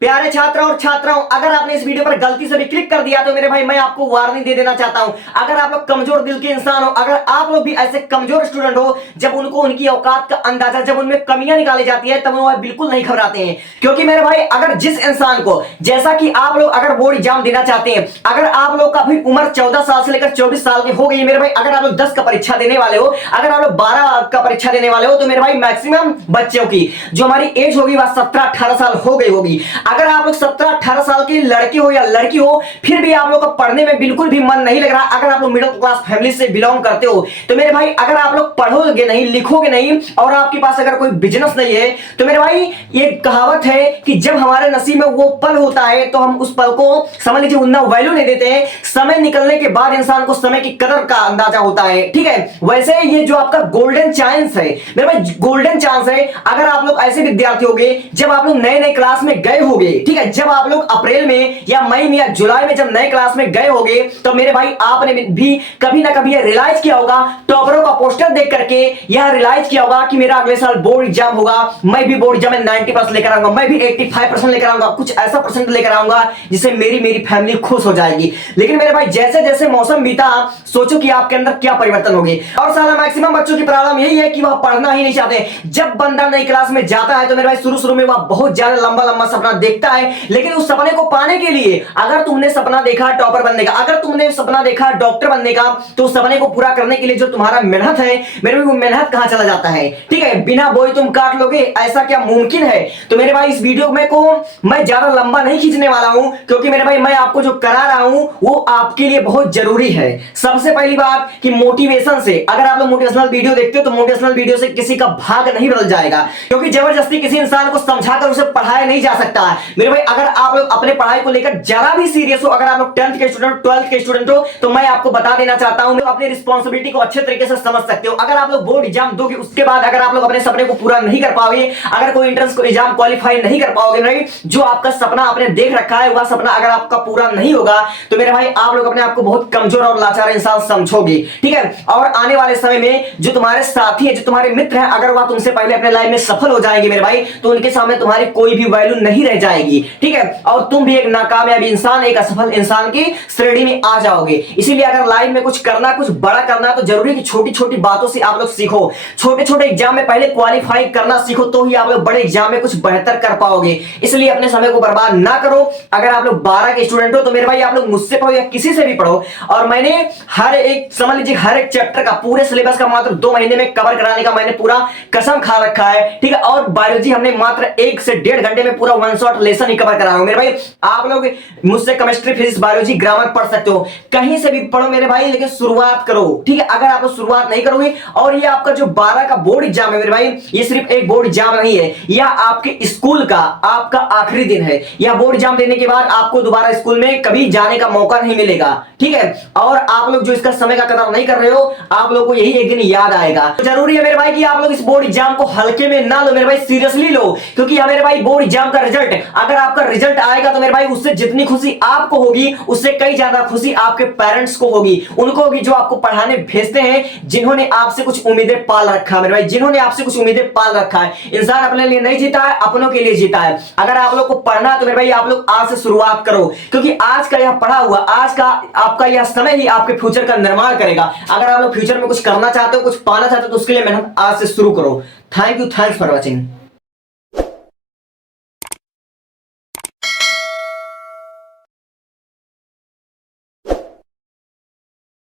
प्यारे छात्र और छात्राओं, अगर आपने इस वीडियो पर गलती से भी क्लिक कर दिया तो मेरे भाई मैं आपको वार्निंग दे देना चाहता हूं। अगर आप लोग कमजोर दिल के इंसान हो, अगर आप लोग भी ऐसे कमजोर स्टूडेंट हो जब उनको उनकी औकात का अंदाजा, जब उनमें कमियां निकाली जाती है तब वो बिल्कुल नहीं घबराते हैं। क्योंकि मेरे भाई अगर जिस इंसान को, जैसा कि आप लोग अगर बोर्ड एग्जाम देना चाहते हैं, अगर आप लोग का भी उम्र 14 साल से लेकर 24 साल की हो गई मेरे भाई, अगर आप लोग 10 का परीक्षा देने वाले हो, अगर आप लोग 12 का परीक्षा देने वाले हो, तो मेरे भाई मैक्सिमम बच्चों की जो हमारी एज होगी वह 17-18 साल हो गई होगी। अगर आप लोग 17-18 साल की लड़के हो या लड़की हो, फिर भी आप लोग का पढ़ने में बिल्कुल भी मन नहीं लग रहा, अगर आप लोग मिडिल क्लास फैमिली से बिलोंग करते हो, तो मेरे भाई अगर आप लोग पढ़ोगे नहीं, लिखोगे नहीं और आपके पास अगर कोई बिजनेस नहीं है, तो मेरे भाई ये कहावत है कि जब हमारे नसीब में वो पल होता है तो हम उस पल को समझ लीजिए उतना वैल्यू नहीं देते हैं। समय निकलने के बाद इंसान को समय की कदर का अंदाजा होता है। ठीक है, वैसे ये जो आपका गोल्डन चांस है मेरे भाई, गोल्डन चांस है। अगर आप लोग ऐसे विद्यार्थी होंगे जब आप लोग नए नए क्लास में गए होंगे, ठीक है, जब आप लोग अप्रैल में या मई में या जुलाई में जब नए क्लास में गए होंगे, तो मेरे भाई आपने भी कभी ना कभी रियलाइज किया होगा, टॉपरों का पोस्टर देख करके यह रियलाइज किया होगा कि मेरा अगले साल बोर्ड एग्जाम होगा, मैं भी बोर्ड एग्जाम में 90% लेकर आऊंगा, मैं भी 85% लेकर आऊंगा, कुछ ऐसा परसेंट लेकर आऊंगा जिससे मेरी फैमिली खुश हो जाएगी। लेकिन मेरे भाई जैसे जैसे मौसम बीता, सोचो कि आपके अंदर क्या परिवर्तन होंगे। और साला मैक्सिमम बच्चों की प्रॉब्लम यही है कि वह पढ़ना ही नहीं चाहते। जब बंदा नई क्लास में जाता है तो मेरे भाई शुरू में वह बहुत ज्यादा लंबा लंबा सपना देखता है, लेकिन उस सपने को पाने के लिए, अगर तुमने सपना देखा टॉपर बनने का, अगर तुमने सपना देखा डॉक्टर बनने का, तो उस सपने को पूरा करने के लिए जो तुम्हारा मेहनत है मेरे भाई, वो मेहनत कहां चला जाता है। ठीक है, बिना बोए तुम काट लोगे, ऐसा क्या मुमकिन है? तो मेरे भाई इस वीडियो में को मैं ज्यादा लंबा नहीं खींचने वाला हूं, क्योंकि मेरे भाई मैं आपको जो करा रहा हूं वो आपके लिए बहुत जरूरी है। सबसे पहली बात कि मोटिवेशन से, अगर आप लोग मोटिवेशनल वीडियो देखते हो तो मोटिवेशनल वीडियो से किसी का भाग नहीं बदल जाएगा, क्योंकि जबरदस्ती किसी इंसान को समझाकर उसे पढ़ाया नहीं जा सकता मेरे भाई। अगर आप लोग अपने पढ़ाई को लेकर जरा भी सीरियस हो, अगर आप लोग 10th के स्टूडेंट, 12th के स्टूडेंट हो, तो मैं आपको बता देना चाहता हूं, अपनी रिस्पांसिबिलिटी को अच्छे तरीके से समझ सकते हो। अगर आप लोग बोर्ड एग्जाम दोगे, उसके बाद अगर आप लोग अपने सपने को पूरा नहीं कर पाओगे, अगर कोई एंट्रेंस एग्जाम क्वालिफाई नहीं कर पाओगे मेरे भाई, जो आपका सपना आपने देख रखा है वह सपना अगर आपका पूरा नहीं होगा, तो मेरे भाई आप लोग अपने आप को बहुत कमजोर और लाचार इंसान समझोगे। ठीक है, और आने वाले समय में जो तुम्हारे साथी है, जो तुम्हारे मित्र हैं, अगर वह तुमसे पहले अपने लाइफ में सफल हो जाएंगे मेरे भाई, तो उनके सामने तुम्हारी कोई भी वैल्यू नहीं रह जाएगी। ठीक है, और तुम भी एक नाकामयाब इंसान, एक असफल इंसान की श्रेणी में आ जाओगे। इसीलिए अगर लाइफ में कुछ करना, कुछ बड़ा करना, तो जरूरी है कि छोटी छोटी बातों से आप लोग सीखो, छोटे छोटे एग्जाम में पहले क्वालिफाई करना सीखो, तो ही आप लोग बड़े एग्जाम में कुछ बेहतर कर पाओगे। इसलिए अपने समय को बर्बाद ना करो। अगर आप लोग 12 के स्टूडेंट हो तो मेरे भाई आप लोग मुझसे पढ़ो या किसी से भी पढ़ो, और मैंने हर एक, समझ लीजिए हर एक चैप्टर का, पूरे सिलेबस का मात्र 2 महीने में कवर कराने का मैंने पूरा कसम खा रखा है। ठीक है, और बायोलॉजी हमने मात्र 1 से 1.5 घंटे में पूरा वन शॉट लेसन ही कवर कराऊंगा मेरे भाई। आप लोग मुझसे केमिस्ट्री, फिजिक्स, बायोलॉजी, ग्रामर पढ़ सकते हो, कहीं से भी पढ़ो मेरे भाई, लेकिन शुरुआत करो। ठीक है, अगर आप लोग शुरुआत नहीं करोगे, और ये आपका जो 12 का बोर्ड एग्जाम है मेरे भाई, ये सिर्फ एक बोर्ड एग्जाम नहीं है, यह आपके स्कूल का आपका आखिरी दिन है। यह बोर्ड एग्जाम देने के बाद आपको दोबारा स्कूल में कभी जाने का मौका नहीं मिलेगा। ठीक है, और आप लोग जो इसका समय का कदर नहीं कर रहे हो, आप लोग को यही एक दिन याद आएगा। तो जरूरी है मेरे भाई कि आप लोग इस बोर्ड एग्जाम को हल्के में ना लो मेरे भाई, सीरियसली लो, क्योंकि यह मेरे भाई बोर्ड एग्जाम का रिजल्ट, अगर आपका रिजल्ट आएगा तो मेरे भाई उससे जितनी खुशी आपको होगी, उससे कई ज्यादा खुशी आपके पेरेंट्स को होगी, उनको होगी जो आपको पढ़ाने भेजते हैं, जिन्होंने आपसे कुछ उम्मीदें पाल रखा है मेरे भाई, जिन्होंने आपसे कुछ उम्मीदें पाल रखा है। इंसान अपने लिए नहीं जीता है, अपनों के लिए जीता है। अगर आप लोग को पढ़ना है तो मेरे भाई आप लोग आज से शुरुआत करो, क्योंकि आज का यह पढ़ा हुआ, आज का आपका यह समय ही आपके फ्यूचर का निर्माण करेगा। अगर आप लोग फ्यूचर में कुछ करना चाहते हो, कुछ पाना चाहते हो, तो उसके लिए मेहनत आज से शुरू करो। Thank you, thanks for watching.